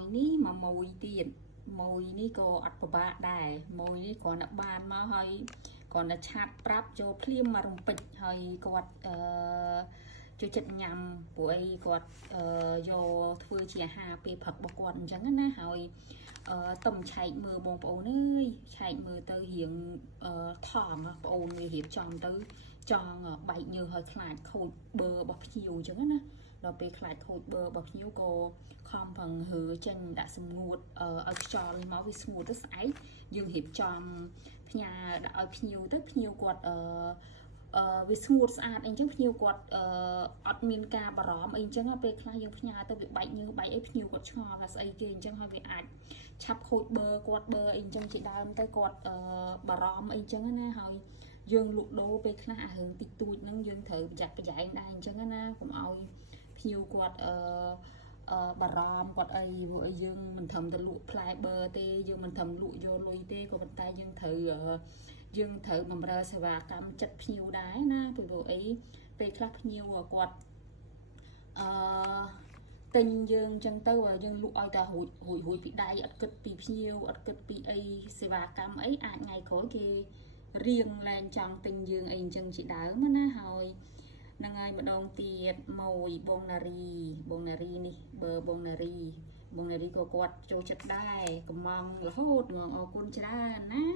อยนี่มาโมยตีนโมยนี่ก็อัดประบะได้โมยนี่ก่อนนับบานมาให้ก่อนจะชัดปรับโจเพลียมมาลงปิดให้กอดโจจัดยำป่วยกอดโยធ្វើជាហាពេលផឹកបកគាត់អញ្ចឹងណាហើយតំឆែកមើលបងប្អូនអើយឆែកមើលទៅរៀងថងបងប្អូនវារៀបចំទៅចង់បែកញើសឲ្យខ្លាចខូចបឺរបស់ភ្ញៀវអញ្ចឹងណាដល់ពេលខ្លាចខូចបឺរបស់ភ្ញៀវក៏ខំប្រឹងហើចេញដាក់សម្ងួតឲ្យខ្យល់មកវាស្ងួតទៅស្អែកយើងរៀបចំផ្ញើដាក់ឲ្យភ្ញៀវទៅភ្ញៀវគាត់វាស្ងួតស្អាតអីចឹងភ្ញៀវគាត់អត់មានការបារម្ភអីចឹងពេលខ្លះយើងផ្ញើទៅវាបែកញើសបែកអីភ្ញៀវគាត់ឆ្ងល់ថាស្អីគេអញ្ចឹងហើយវាអាចឆាប់ខូចបឺគាត់បឺអីចឹងជាដើមទៅគាត់បារម្ភអីចឹងណាហើយយើងលក់ដូរពេលខ្លះអារឿងតិចតួចហ្នឹងយើងត្រូវប្រយ័ត្នប្រយែងដែរអញ្ចឹងណាកុំឲ្យភ្ញៀវគាត់បារម្ភគាត់អីព្រោះយើងមិនត្រឹមតែលក់ផ្លែបឺទេយើងមិនត្រឹមលក់យកលុយទេក៏ប៉ុន្តែយើងត្រូវបម្រើសេវាកម្មចិត្តភ្ញៀវដែរណាពីព្រោះអីពេលខ្លះភ្ញៀវគាត់ទិញយើងចឹងទៅយើងលក់ឲ្យតែរួយពីដៃអត់គិតពីភ្ញៀវអត់គិតពីអីសេវាកម្មអីអាចថ្ងៃក្រោយគេរៀងលែងចង់ទិញយើងអីចឹងជាដើមណាហើយហ្នឹងហើយម្ដងទៀតមួយបងនារីនេះបើបងនារីក៏គាត់ចូលចិត្តដែរកំងរហូតងអរគុណច្រើនណា